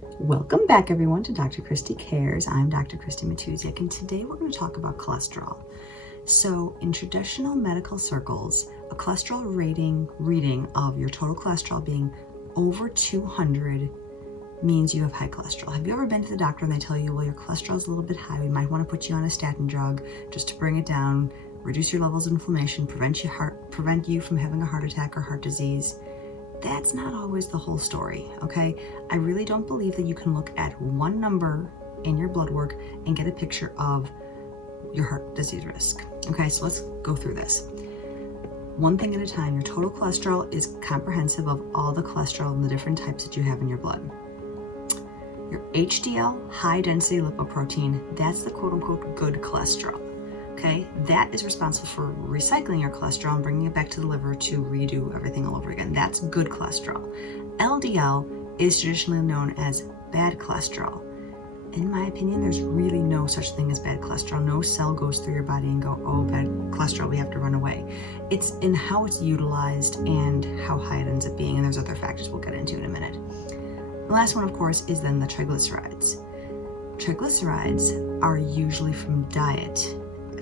Welcome back everyone to Dr. Christy Cares. I'm Dr. Christy Matusiak, and today we're going to talk about cholesterol. So in traditional medical circles, a cholesterol reading of your total cholesterol being over 200 means you have high cholesterol. Have you ever been to the doctor and they tell you, well, your cholesterol is a little bit high, we might want to put you on a statin drug just to bring it down, reduce your levels of inflammation, prevent you from having a heart attack or heart disease? That's not always the whole story, okay? I really don't believe that you can look at one number in your blood work and get a picture of your heart disease risk. Okay, so let's go through this. One thing at a time. Your total cholesterol is comprehensive of all the cholesterol and the different types that you have in your blood. Your HDL, high density lipoprotein, that's the quote unquote good cholesterol. Okay, that is responsible for recycling your cholesterol and bringing it back to the liver to redo everything all over again. That's good cholesterol. LDL is traditionally known as bad cholesterol. In my opinion, there's really no such thing as bad cholesterol. No cell goes through your body and go, oh, bad cholesterol, we have to run away. It's in how it's utilized and how high it ends up being, and there's other factors we'll get into in a minute. The last one, of course, is then the triglycerides. Triglycerides are usually from diet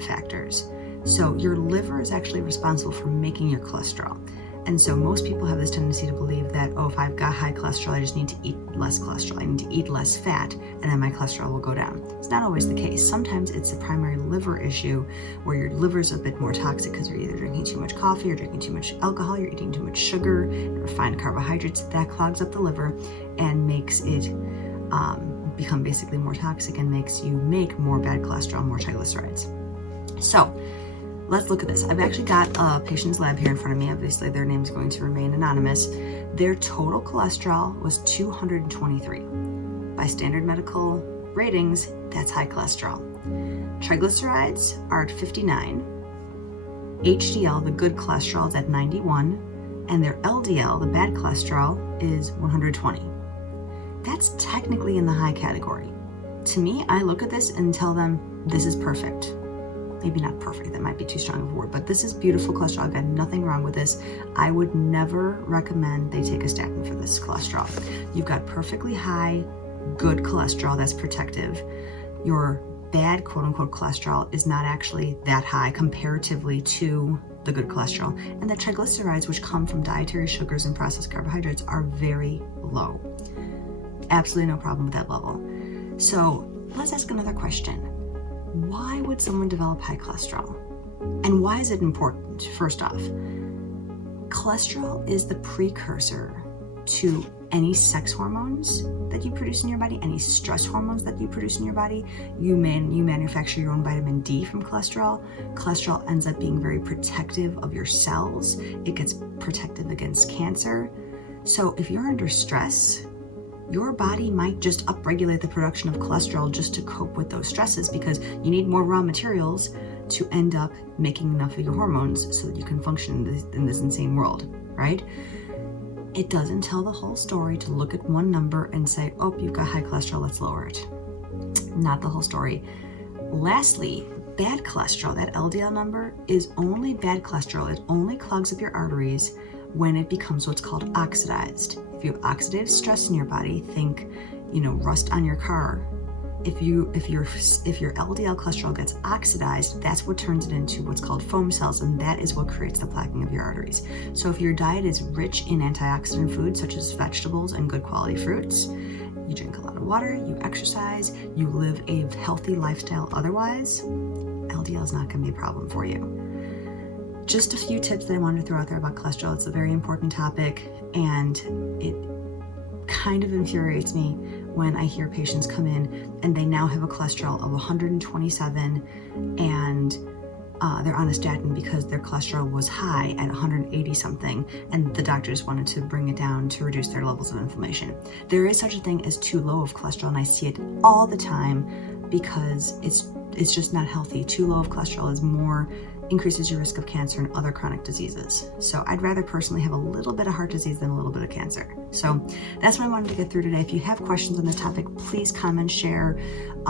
factors. So your liver is actually responsible for making your cholesterol. And so most people have this tendency to believe that, oh, if I've got high cholesterol, I just need to eat less cholesterol. I need to eat less fat, and then my cholesterol will go down. It's not always the case. Sometimes it's a primary liver issue where your liver's a bit more toxic because you're either drinking too much coffee or drinking too much alcohol, you're eating too much sugar and refined carbohydrates. That clogs up the liver and makes it become basically more toxic and makes you make more bad cholesterol, more triglycerides. So let's look at this. I've actually got a patient's lab here in front of me. Obviously, their name is going to remain anonymous. Their total cholesterol was 223. By standard medical ratings, that's high cholesterol. Triglycerides are at 59. HDL, the good cholesterol, is at 91. And their LDL, the bad cholesterol, is 120. That's technically in the high category. To me, I look at this and tell them, this is perfect. Maybe not perfect, that might be too strong of a word, but this is beautiful cholesterol. I've got nothing wrong with this. I would never recommend they take a statin for this cholesterol. You've got perfectly high, good cholesterol that's protective. Your bad quote unquote cholesterol is not actually that high comparatively to the good cholesterol. And the triglycerides, which come from dietary sugars and processed carbohydrates, are very low. Absolutely no problem with that level. So let's ask another question. Why would someone develop high cholesterol? And why is it important? First off, cholesterol is the precursor to any sex hormones that you produce in your body, any stress hormones that you produce in your body. You manufacture your own vitamin D from cholesterol. Cholesterol ends up being very protective of your cells. It gets protective against cancer. So if you're under stress, your body might just upregulate the production of cholesterol just to cope with those stresses, because you need more raw materials to end up making enough of your hormones so that you can function in this insane world, right? It doesn't tell the whole story to look at one number and say, oh, you've got high cholesterol, let's lower it. Not the whole story. Lastly, bad cholesterol, that LDL number, is only bad cholesterol. It only clogs up your arteries when it becomes what's called oxidized. If you have oxidative stress in your body, think, rust on your car. If your LDL cholesterol gets oxidized, that's what turns it into what's called foam cells, and that is what creates the plaquing of your arteries. So if your diet is rich in antioxidant foods such as vegetables and good quality fruits, you drink a lot of water, you exercise, you live a healthy lifestyle otherwise, LDL is not going to be a problem for you. Just a few tips that I wanted to throw out there about cholesterol. It's a very important topic, and it kind of infuriates me when I hear patients come in and they now have a cholesterol of 127 and they're on a statin because their cholesterol was high at 180 something, and the doctor just wanted to bring it down to reduce their levels of inflammation. There is such a thing as too low of cholesterol, and I see it all the time because it's just not healthy. Too low of cholesterol increases your risk of cancer and other chronic diseases. So I'd rather personally have a little bit of heart disease than a little bit of cancer. So that's what I wanted to get through today. If you have questions on this topic, please comment, share,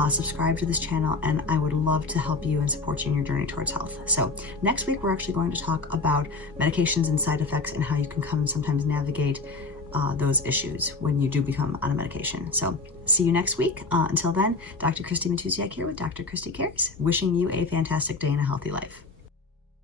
subscribe to this channel, and I would love to help you and support you in your journey towards health. So next week, we're actually going to talk about medications and side effects and how you can come and sometimes navigate those issues when you do become on a medication. So see you next week. Until then, Dr. Christy Matusiak here with Dr. Christy Cares, wishing you a fantastic day and a healthy life.